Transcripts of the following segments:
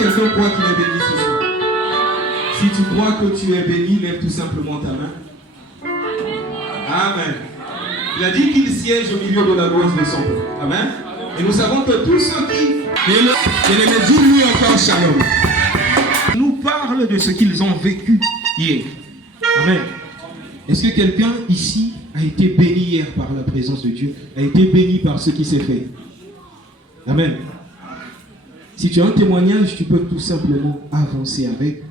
quelqu'un croit qu'il est béni ce soir? Si tu crois que tu es béni, lève tout simplement ta main. Amen. Il a dit qu'il siège au milieu de la louange de son peuple. Amen. Et nous savons que tous ceux qui... Bien-aimés, dis-lui encore shalom. Nous parle de ce qu'ils ont vécu hier. Amen. Est-ce que quelqu'un ici a été béni hier par la présence de Dieu, a été béni par ce qui s'est fait? Amen. Si tu as un témoignage, tu peux tout simplement avancer avec.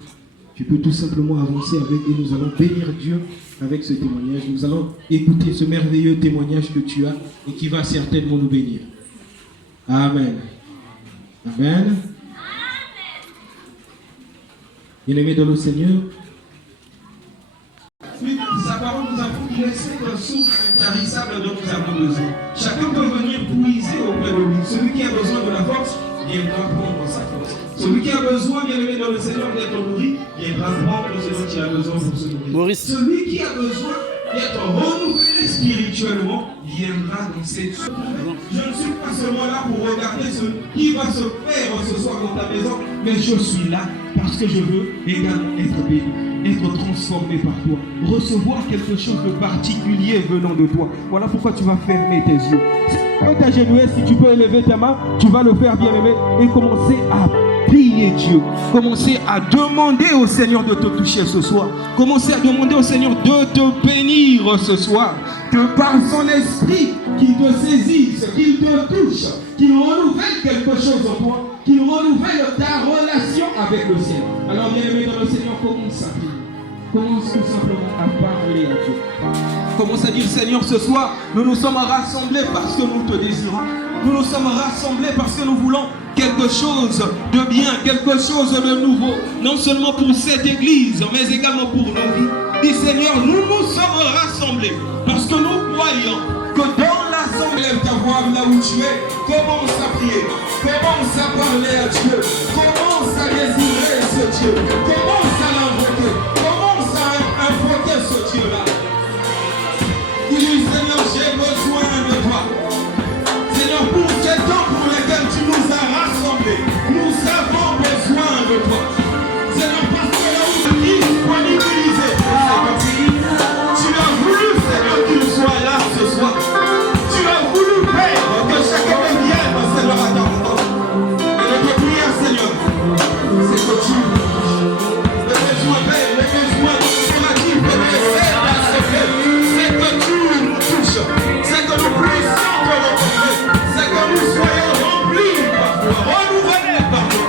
Tu peux tout simplement avancer avec et nous allons bénir Dieu avec ce témoignage. Nous allons écouter ce merveilleux témoignage que tu as et qui va certainement nous bénir. Amen. Amen. Bien-aimés dans le Seigneur, sa parole nous avons dit cette ressource intarissable dont nous avons besoin. Chacun peut venir puiser auprès de lui. Celui qui a besoin de la force viendra prendre sa force. Celui qui a besoin, bien-aimé dans le Seigneur, d'être nourri, viendra prendre ce dont il a besoin pour se nourrir. Maurice. Celui qui a besoin d'être renouvelé spirituellement viendra dans cette chose. Je ne suis pas seulement là pour regarder ce qui va se faire ce soir dans ta maison, mais je suis là parce que je veux également être béni, être transformé par toi, recevoir quelque chose de particulier venant de toi. Voilà pourquoi tu vas fermer tes yeux. Quand tu es agenouillé, si tu peux élever ta main, tu vas le faire, bien-aimé, et commencer à prier Dieu. Commencez à demander au Seigneur de te toucher ce soir. Commencez à demander au Seigneur de te bénir ce soir. Que par son esprit, qu'il te saisisse, qu'il te touche, qu'il renouvelle quelque chose en toi, qu'il renouvelle ta relation avec le ciel. Alors bien aimé dans le Seigneur, commence à prier. Commence tout simplement à parler à Dieu. Commence à dire, Seigneur, ce soir, nous nous sommes rassemblés parce que nous te désirons. Nous nous sommes rassemblés parce que nous voulons quelque chose de bien, quelque chose de nouveau. Non seulement pour cette église, mais également pour nos vies. Dis, Seigneur, nous nous sommes rassemblés parce que nous croyons que dans l'assemblée, ta voix là où tu es, commence à prier, commence à parler à Dieu, commence à désirer ce Dieu, commence à l'invoquer, commence à invoquer ce Dieu-là. Dis-lui, Seigneur, j'ai besoin de toi. Seigneur, pour ces temps pour lesquels tu nous as rassemblés, nous avons besoin de toi. Seigneur, parce que là où tu es disponibilisé, tu as voulu, Seigneur, qu'il soit là ce soir. Tu as voulu faire que chacun vienne, Seigneur, à ta rencontre. Et notre prière, Seigneur, c'est que tu le besoin belle, le besoin impératif de laisser l'assemblée, c'est que tu nous touches, c'est que nous puissions te rencontrer, c'est que nous soyons remplis par toi, renouvelés par toi,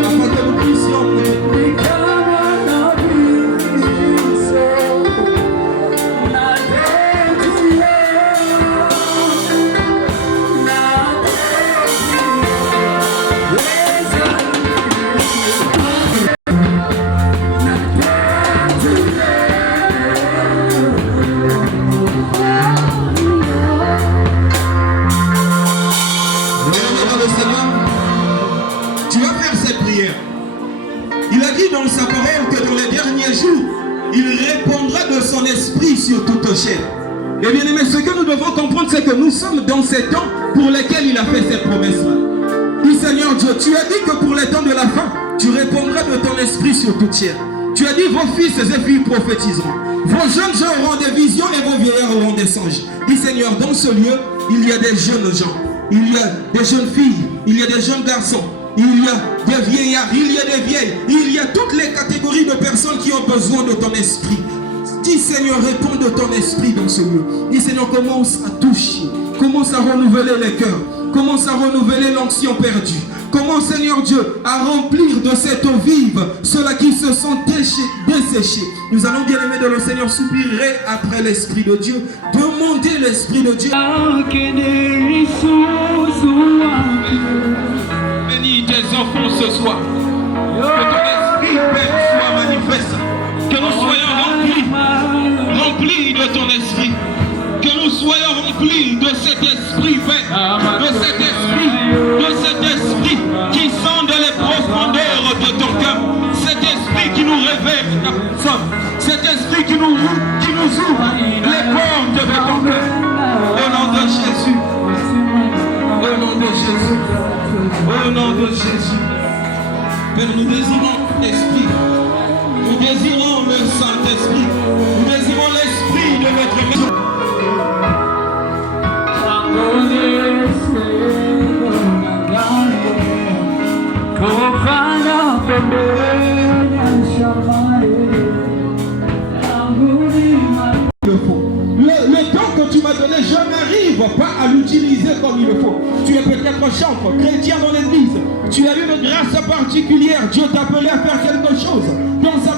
afin que nous puissions sa parole que dans les derniers jours, il répandra de son esprit sur toute chair. Et bien aimé, ce que nous devons comprendre, c'est que nous sommes dans ces temps pour lesquels il a fait cette promesse-là. Dis Seigneur Dieu, tu as dit que pour les temps de la fin, tu répandras de ton esprit sur toute chair. Tu as dit vos fils et filles prophétiseront. Vos jeunes gens auront des visions et vos vieillards auront des songes. Dis Seigneur, dans ce lieu, il y a des jeunes gens, il y a des jeunes filles, il y a des jeunes garçons, il y a des vieillards, il y a des vieilles, il y a toutes les catégories de personnes qui ont besoin de ton esprit. Dis Seigneur, réponds de ton esprit dans ce lieu. Dis Seigneur, commence à toucher, commence à renouveler les cœurs, commence à renouveler l'onction perdue. Commence Seigneur Dieu à remplir de cette eau vive ceux-là qui se sont desséchés. Nous allons bien aimer de le Seigneur soupirer après l'Esprit de Dieu, demander l'Esprit de Dieu. Bénis tes enfants ce soir. Que ton esprit Père soit manifeste. Que nous soyons remplis de ton esprit. Que nous soyons remplis de cet esprit Père. De cet esprit qui sonde les profondeurs de ton cœur. Cet esprit qui nous révèle ta personne. Cet esprit qui nous ouvre les portes de ton cœur. Au nom de Jésus. Au nom de Jésus. Au nom de Jésus. Mais nous désirons l'Esprit. Nous désirons le Saint-Esprit. Nous désirons l'Esprit de notre maison. Le temps que tu m'as donné, je n'arrive pas à l'utiliser comme il le faut. Tu es peut-être chantre, chrétien dans l'église. Tu as eu une grâce particulière. Dieu t'a appelé à faire quelque chose dans sa